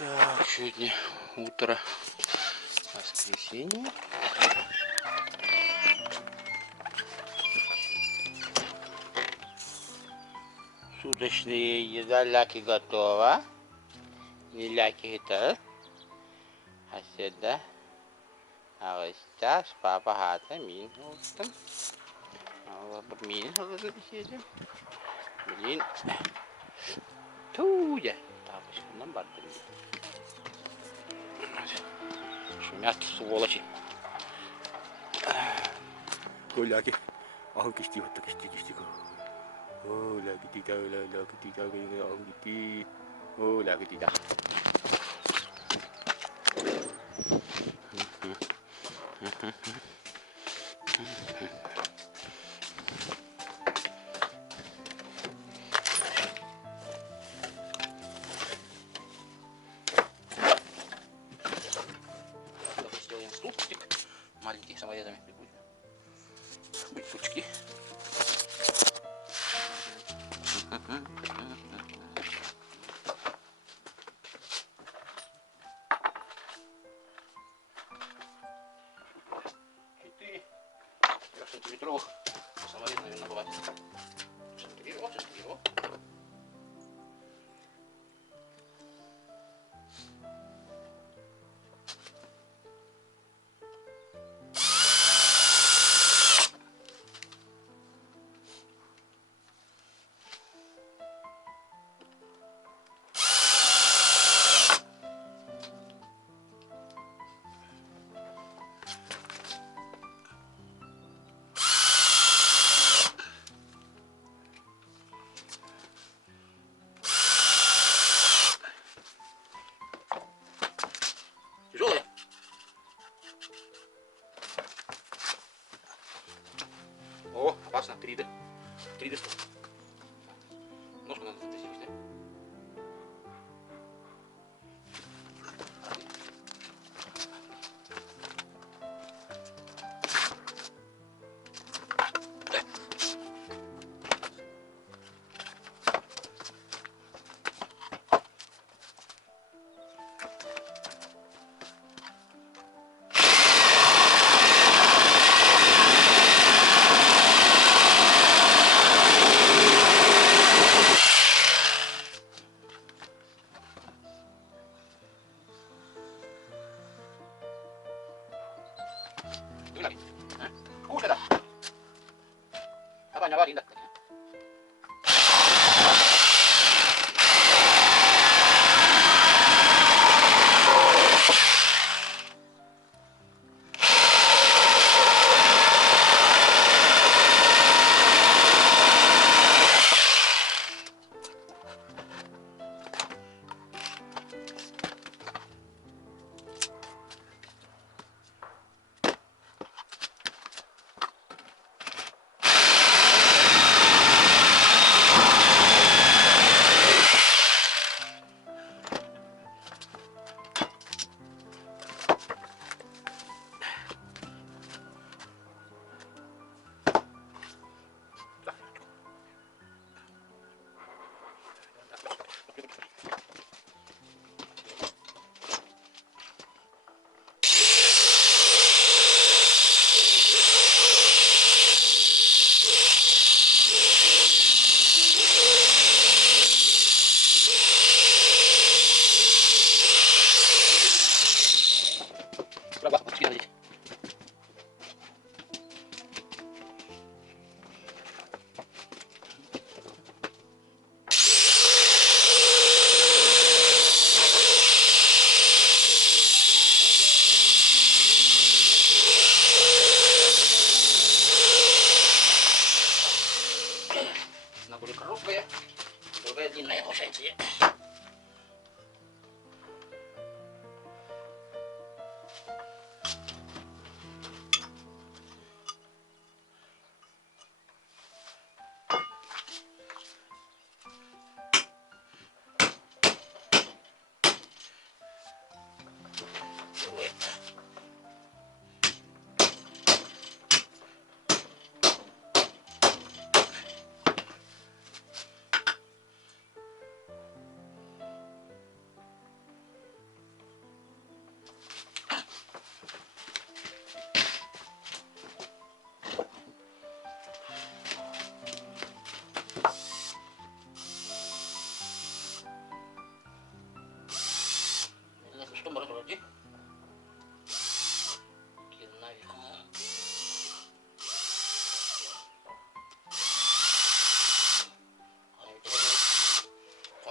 Так, сегодня утро воскресенье. Суточная еда ляки готова. Не ляки это. А сюда. А вот сейчас папа хата мин. Вот мин едем. Блин. Туя. Тапочка нам бартер. Шумят сволочи. Ляки. А кисти вот кисти. Oh, lagi tidak, oh, lagi tidak. Сделаем стульчик маленьких саморезами. Пучки. Сантиметровых саморез, наверное, бывает. Сантиметров. Тяжелый. О, опасно, 3D. 3D стол. Ножку надо затащить, да? Kuusi apa nyala indah.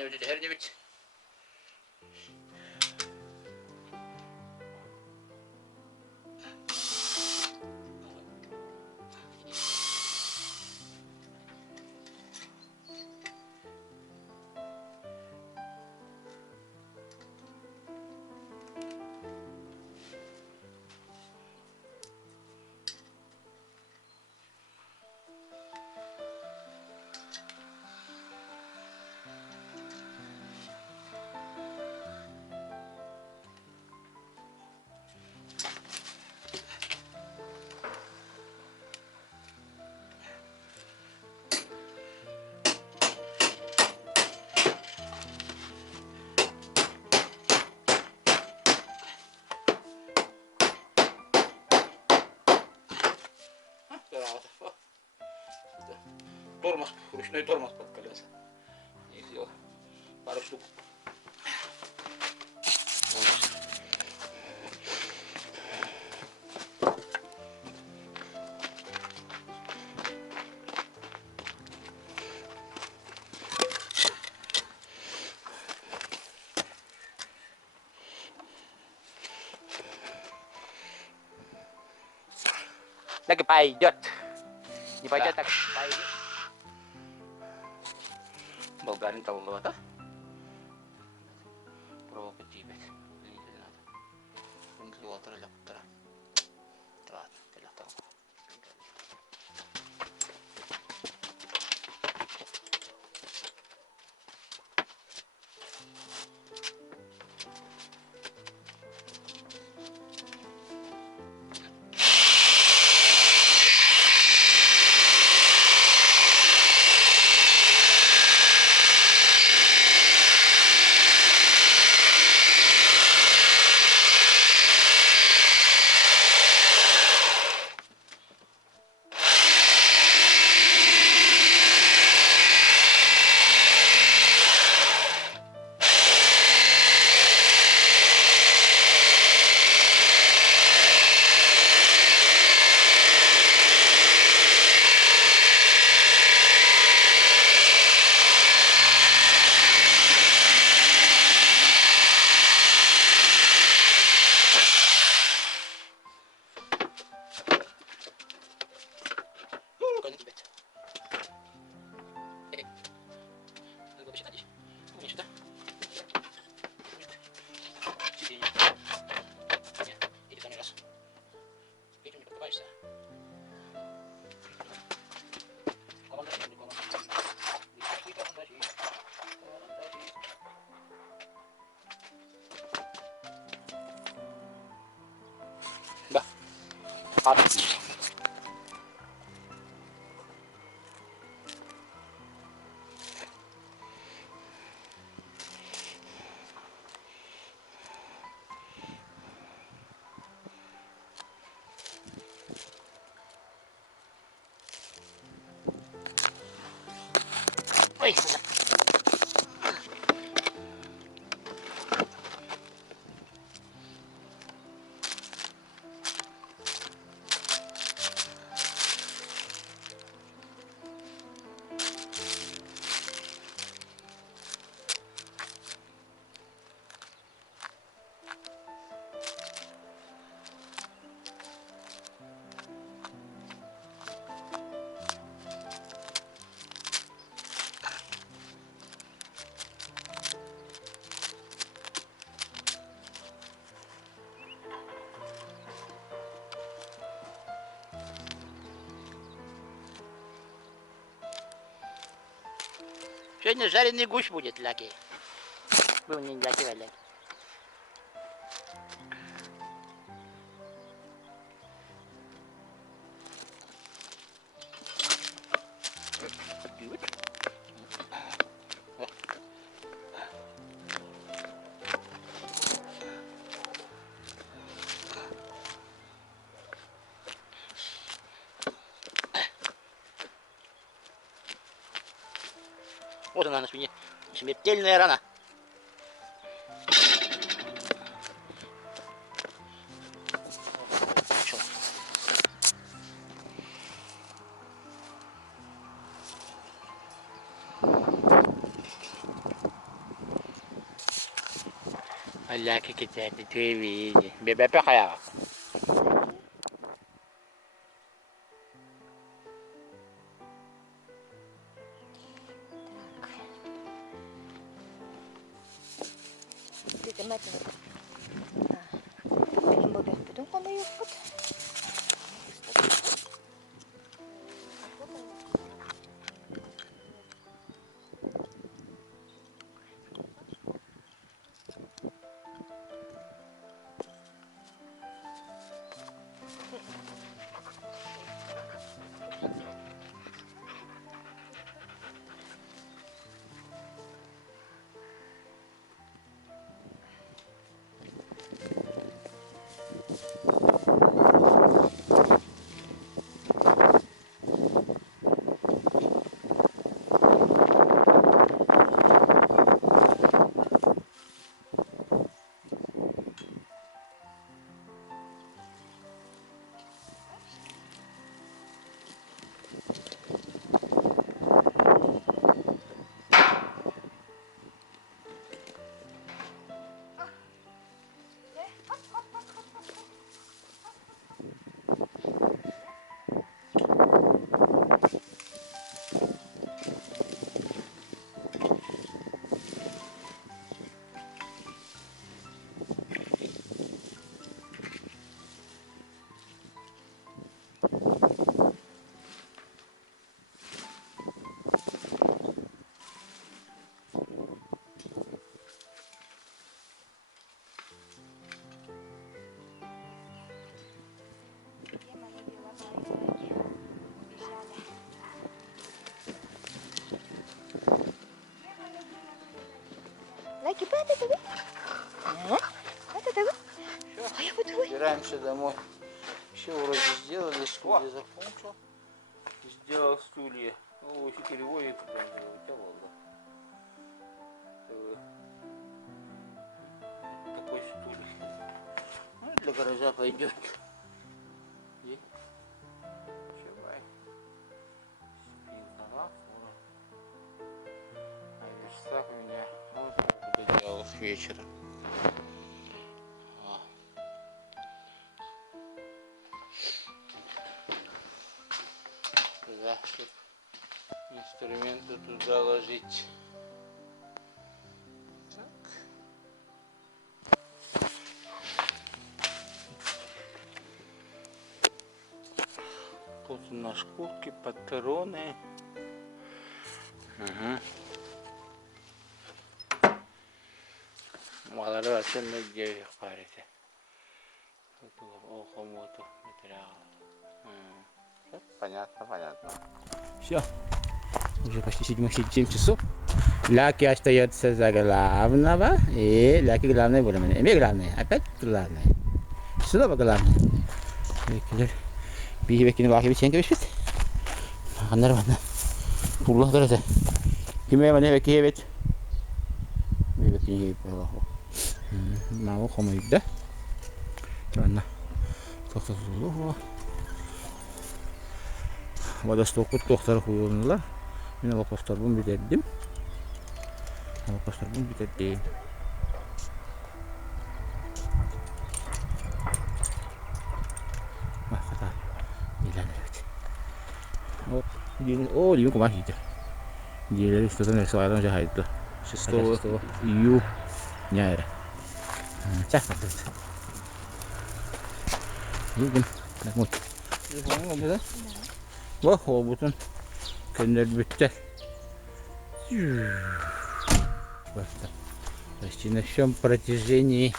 Ваня у тебя херня ведь. Тормоз, ручной тормоз под колеса. И все. Пару штук. Так пойдет. Не пойдет, так пойдет. Болгарин таллата. Провока тибет. Вентилятор электро. Трат, электро. Да. Ой, сегодня жареный гусь будет, Ляки. Был не Ляки, а Ляки. Вот она на спине. Смертельная рана. Ляки китяти, ты види. Бебе пехая. Ты мать. Benim bu bütün konu yok bu. Лаки, это ты? Это ты? А я буду. Собираемся домой. Все вроде сделали, стулья закончил. Сделал стулья. Ну, еще переводит, когда делал, да. Такой стулья. Ну, для гаража пойдет. И чувак. Спинка раз, а верстак у меня вот буду делал с вечера. Да, чтобы инструменты туда ложить. Так. Тут у нас шкурки, патроны. Ага. Малары вообще на деревьях парите. Тут охомоту материал. Понятно, понятно. Все. Уже почти 7 часов. Ляки остается за главного. И Ляки главное было. Эми главное. Опять главное. Снова главное. Бейбекini bakayım içen gibi şut. Anlar bana. Pullah derece. Kime bana beki evet. Beybekin gibi Allah. Mau komayıp da. Bana. Doktor. Водостокут тоқтар қойылынылар. Мен алапастарбын бітеддім. Алапастарбын бітеддім. Қата. Елен өт. О, дейін құман кейді. Дейлер үстідің әсіғайдан жағайды. Шестого ию няйры. Чақ бақтырды. Елген. Нәкмөт. Елген олды да? Вах, обутун кендер бүттер. Почти на всем протяжении